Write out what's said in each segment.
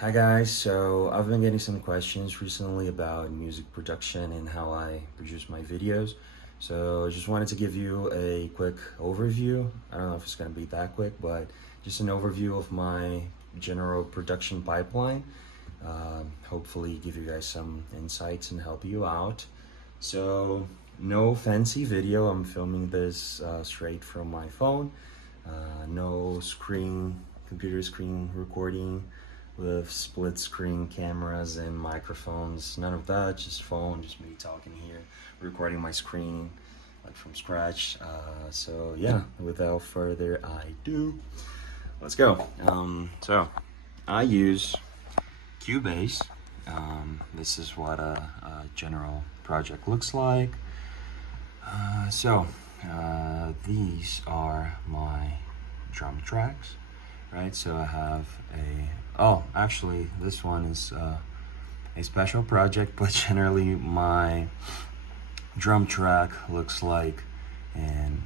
Hi guys, so I've been getting some questions recently about music production and how I produce my videos. So I just wanted to give you a quick overview. I don't know if it's going to be that quick, but just an overview of my general production pipeline. Hopefully give you guys some insights and help you out. So no fancy video, I'm filming this straight from my phone. No computer screen recording with split screen cameras and microphones, none of that, just phone, just me talking here, recording my screen like from scratch. So yeah, without further ado, let's go. So I use Cubase. This is what a general project looks like. These are my drum tracks, right? So I have actually this one is a special project, but generally my drum track looks like and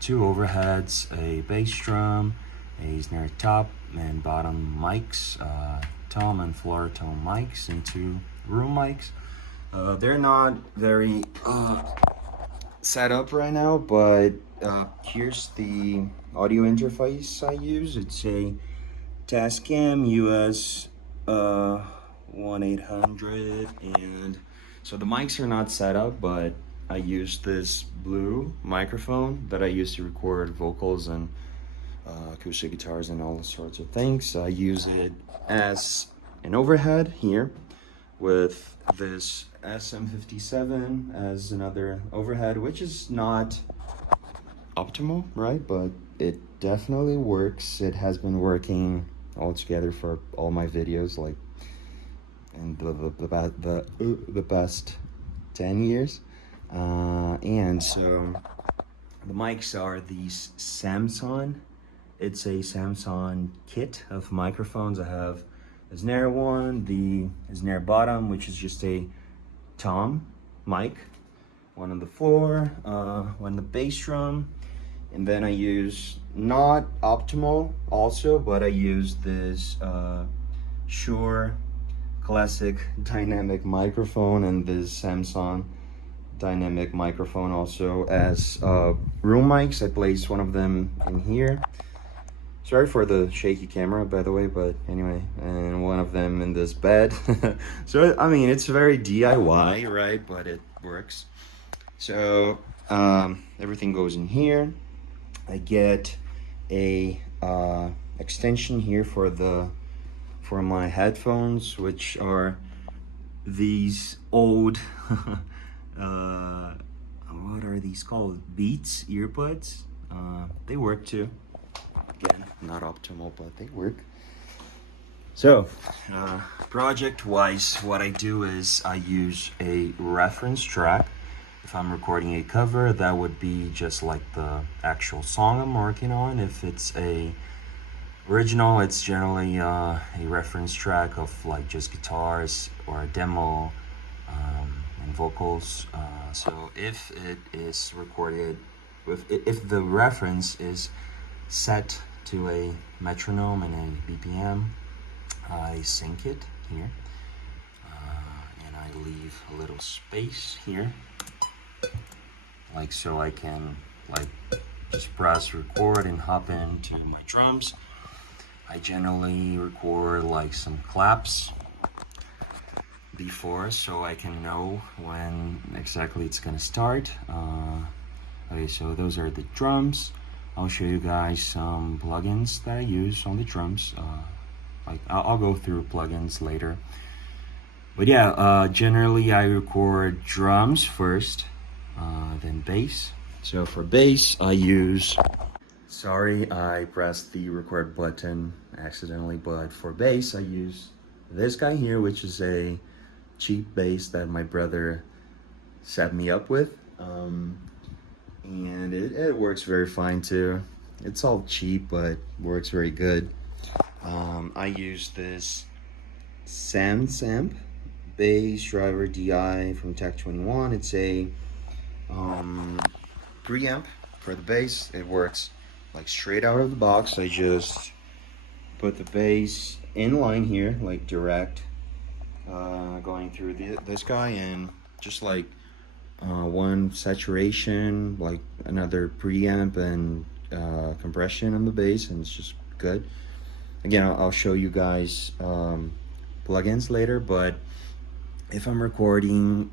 two overheads, a bass drum, a snare top and bottom mics, tom and floor tone mics, and two room mics. They're not very set up right now, but here's the audio interface I use. It's a Tascam US 1800, and so the mics are not set up, but I use this blue microphone that I use to record vocals and acoustic guitars and all sorts of things. I use it as an overhead here with this SM57 as another overhead, which is not optimal, right? But it definitely works. It has been working all together for all my videos, like in the past 10 years. And so the mics are these Samson. It's a Samson kit of microphones. I have a snare one, the snare bottom, which is just a tom mic, one on the floor, one on the bass drum, and then I use not optimal also, but I use this Shure classic dynamic microphone and this Samson dynamic microphone also as room mics. I placed one of them in here. Sorry for the shaky camera, by the way, but anyway, and one of them in this bed. So, I mean, it's very DIY, right? But it works. So, everything goes in here. I get a extension here for my headphones, which are these old what are these called? Beats earbuds. They work too. Again, not optimal, but they work. So, project-wise, what I do is I use a reference track. If I'm recording a cover, that would be just like the actual song I'm working on. If it's a original, it's generally a reference track of like just guitars or a demo and vocals. So if it is recorded if the reference is set to a metronome and a BPM, I sync it here, and I leave a little space here, like so I can like just press record and hop into my drums. I generally record like some claps before so I can know when exactly it's gonna start. Okay, so those are the drums. I'll show you guys some plugins that I use on the drums. I'll go through plugins later. But yeah, generally I record drums first, then bass. So for bass, I use... Sorry, I pressed the record button accidentally, but for bass, I use this guy here, which is a cheap bass that my brother set me up with. And it works very fine too. It's all cheap, but works very good. I use this SamSamp Bass Driver DI from Tech 21. It's a preamp for the bass. It works like straight out of the box. I just put the bass in line here, like direct, going through this guy, and just like one saturation, like another preamp and compression on the bass, and it's just good. Again, I'll show you guys plugins later, but if I'm recording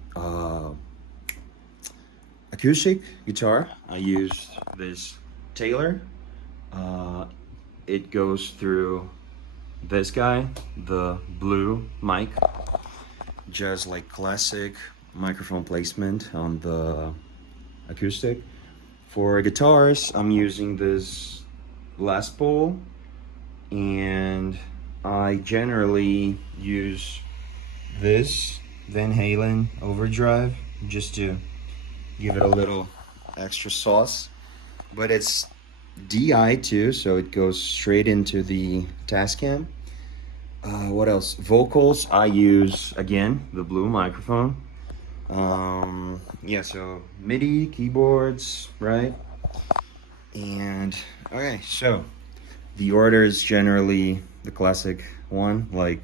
acoustic guitar, I use this Taylor. It goes through this guy, the blue mic, just like classic microphone placement on the acoustic. For guitars, I'm using this Les Paul, and I generally use this Van Halen Overdrive just to give it a little extra sauce. But it's DI too, so it goes straight into the Tascam. What else? Vocals, I use again the blue microphone. Yeah, so MIDI keyboards, right? And okay, so the order is generally the classic one, like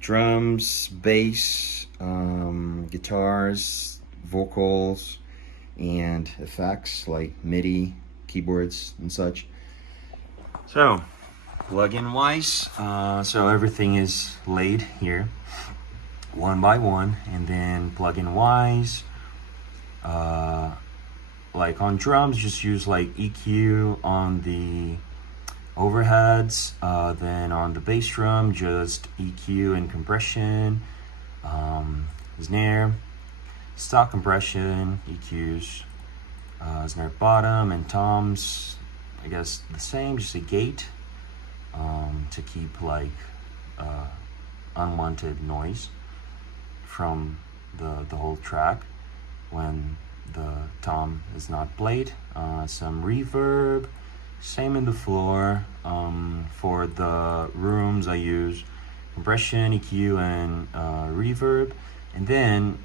drums, bass, guitars, vocals, and effects like MIDI, keyboards, and such. So, plugin wise, so everything is laid here, one by one, and then plugin wise, like on drums, just use like EQ on the overheads, then on the bass drum, just EQ and compression, snare, stock compression, EQs, snare bottom, and toms, I guess the same, just a gate to keep like unwanted noise from the whole track when the tom is not played. Some reverb, same in the floor. For the rooms, I use compression, EQ, and reverb. And then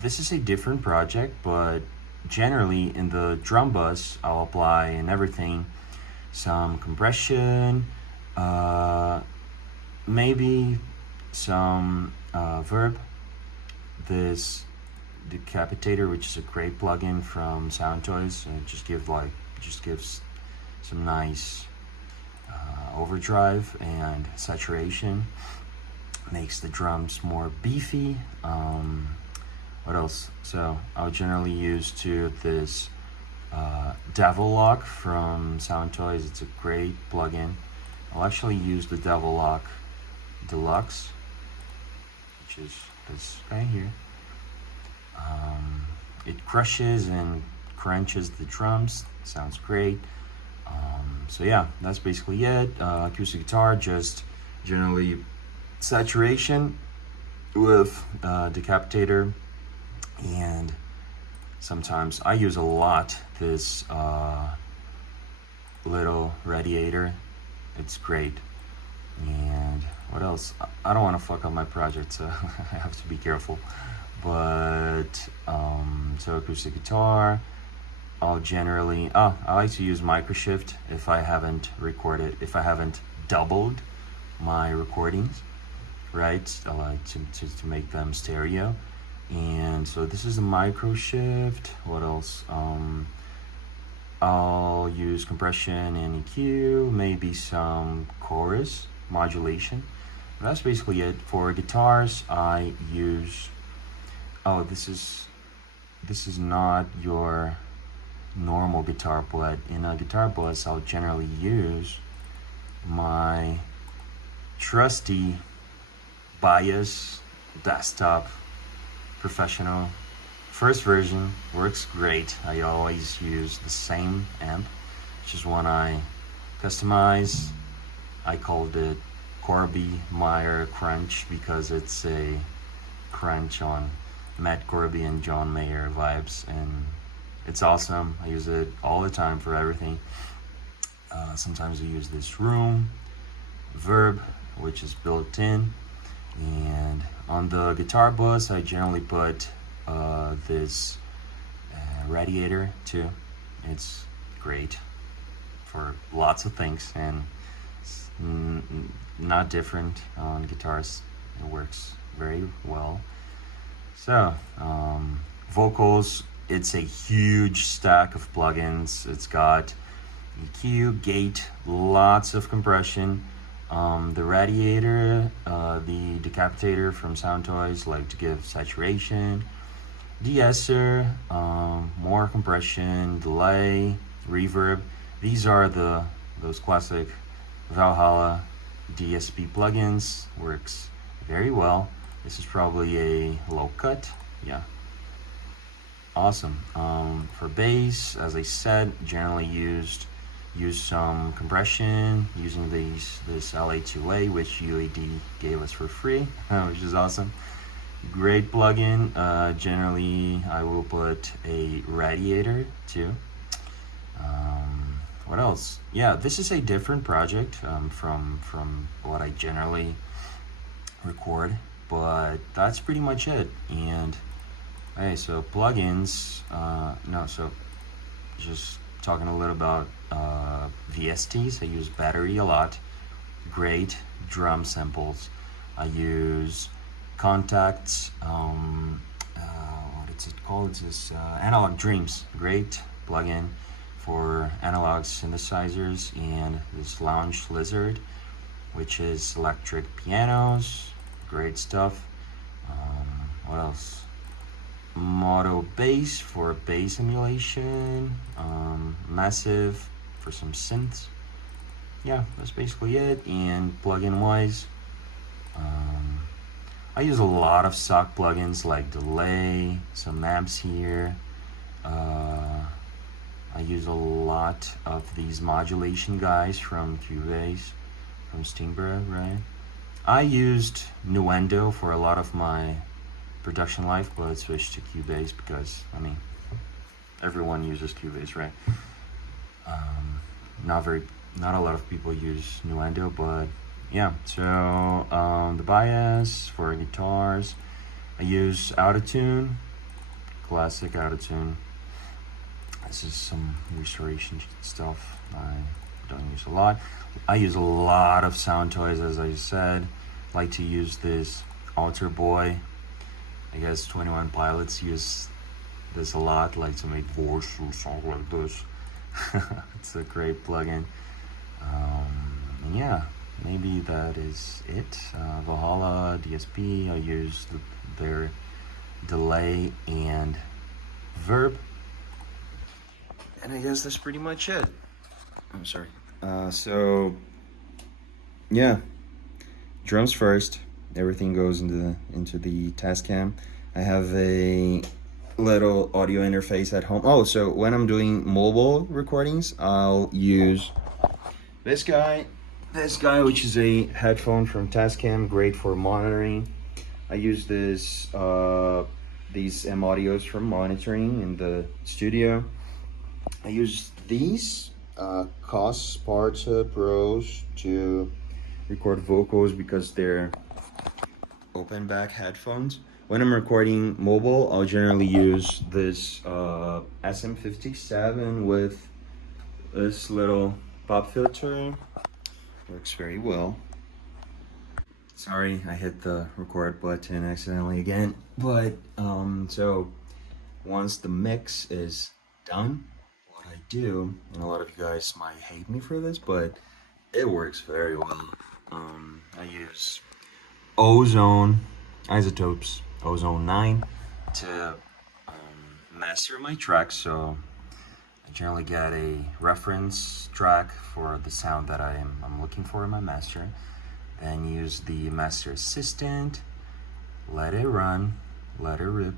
this is a different project, but generally in the drum bus, I'll apply and everything some compression, maybe some verb. This Decapitator, which is a great plugin from Soundtoys, and it just gives some nice overdrive and saturation, makes the drums more beefy. What else? So I'll generally use this Devil Lock from Soundtoys. It's a great plugin. I'll actually use the Devil Lock Deluxe, which is this right here. It crushes and crunches the drums. Sounds great. So yeah, that's basically it. Acoustic guitar, just generally saturation with Decapitator, and sometimes I use a lot this little radiator. It's great. And what else? I don't want to fuck up my project, so I have to be careful. But so acoustic guitar, I'll generally I like to use Microshift if I haven't doubled my recordings, right? I like to make them stereo. And so this is a Microshift. What else? I'll use compression and EQ, maybe some chorus modulation. That's basically it. For guitars, I use this is not your normal guitar, but in a guitar bus I'll generally use my trusty Bias Desktop Professional. First version works great. I always use the same amp, which is one I customize. I called it Corby Meyer Crunch because it's a crunch on Matt Corby and John Mayer vibes, and it's awesome. I use it all the time for everything. Sometimes I use this room verb, which is built in, and on the guitar bus I generally put this radiator too. It's great for lots of things, and not different on guitars. It works very well. So, vocals, it's a huge stack of plugins. It's got EQ, gate, lots of compression. The radiator, the decapitator from Soundtoys, like to give saturation. De-esser, more compression, delay, reverb. These are those classic Valhalla DSP plugins. Works very well. This is probably a low cut. Yeah. Awesome. For bass, as I said, generally use some compression using this LA2A, which UAD gave us for free, which is awesome. Great plugin. Generally, I will put a radiator too. What else? Yeah, this is a different project from what I generally record, but that's pretty much it. And okay, so plugins. So just talking a little about VSTs. I use Battery a lot. Great drum samples. I use Contacts. What is it called? It's this Analog Dreams. Great plugin for analog synthesizers, and this Lounge Lizard, which is electric pianos. Great stuff. What else? Moto Bass for bass emulation. Massive for some synths. Yeah, that's basically it. And plugin wise, I use a lot of stock plugins like delay, some amps here. I use a lot of these modulation guys from Cubase, from Stingborough, right? I used Nuendo for a lot of my production life, but I switched to Cubase because, I mean, everyone uses Cubase, right? Not a lot of people use Nuendo, but yeah. So the bias for guitars, I use Autotune, classic Autotune. This is some restoration stuff I don't use a lot. I use a lot of Soundtoys, as I said. Like to use this Alter Boy. I guess 21 Pilots use this a lot, like to make voice or something like this. It's a great plugin. And yeah, maybe that is it. Valhalla DSP, I use their delay and verb. And I guess that's pretty much it. I'm sorry. So yeah, drums first. Everything goes into the Tascam. I have a little audio interface at home. Oh, so when I'm doing mobile recordings, I'll use this guy, which is a headphone from Tascam, great for monitoring. I use these M Audios for monitoring in the studio. I use these COS Sparta Pros to record vocals because they're open back headphones. When I'm recording mobile, I'll generally use this SM57 with this little pop filter. Works very well. Sorry, I hit the record button accidentally again. But so once the mix is done, what I do, and a lot of you guys might hate me for this, but it works very well. I use Ozone Isotopes, Ozone 9 to master my tracks. So I generally get a reference track for the sound that I'm looking for in my master, then use the master assistant, let it run, let it rip,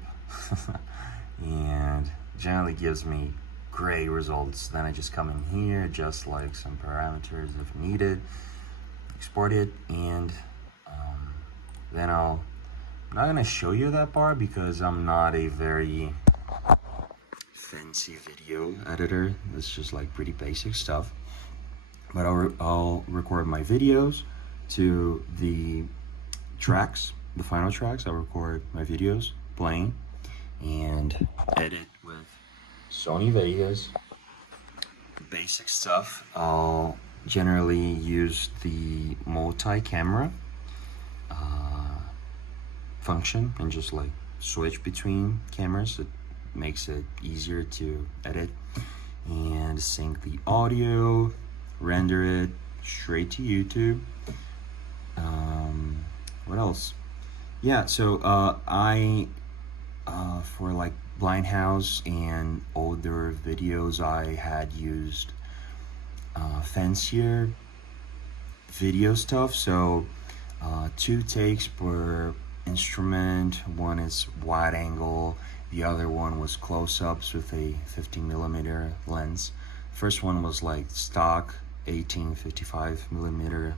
and generally gives me great results. Then I just come in here, adjust like some parameters if needed, export it, and then I'm not gonna show you that part because I'm not a very fancy video editor. It's just like pretty basic stuff. But I'll record my videos to the tracks, the final tracks. I'll record my videos playing and edit with Sony Vegas. Basic stuff. I'll generally use the multi-camera function and just like switch between cameras. It makes it easier to edit and sync the audio, render it straight to YouTube. What else? Yeah, so I for like Blindhouse and older videos, I had used fancier video stuff. So 2 takes per instrument. One is wide angle, the other one was close-ups with a 50mm lens. First one was like stock 18-55mm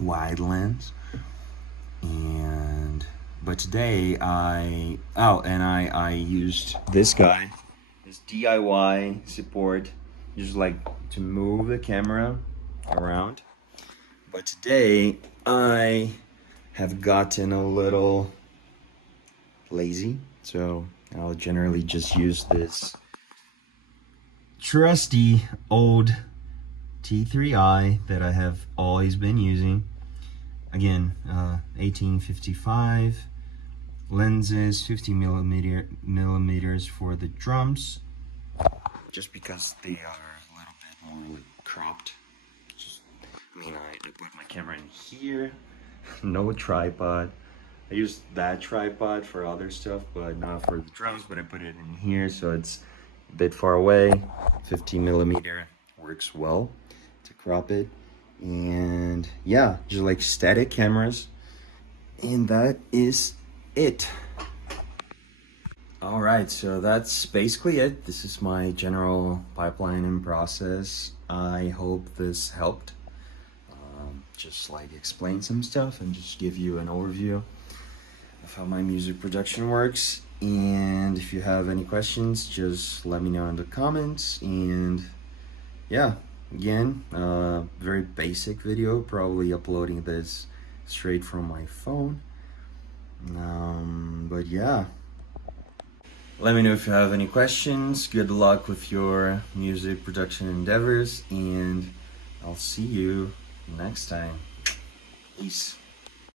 wide lens. But today I used this guy, this DIY support, just like to move the camera around. But today I have gotten a little lazy, so I'll generally just use this trusty old T3i that I have always been using. Again, 18-55 lenses, 50mm for the drums, just because they are a little bit more like cropped. I put my camera in here, no tripod. I used that tripod for other stuff, but not for the drums, but I put it in here so it's a bit far away. 50mm works well to crop it. And yeah, just like static cameras, and that is it. All right, so that's basically it. This is my general pipeline and process. I hope this helped. Just like explain some stuff and just give you an overview of how my music production works. And if you have any questions, just let me know in the comments. And yeah, again, very basic video, probably uploading this straight from my phone. But yeah, let me know if you have any questions. Good luck with your music production endeavors, and I'll see you next time. Peace.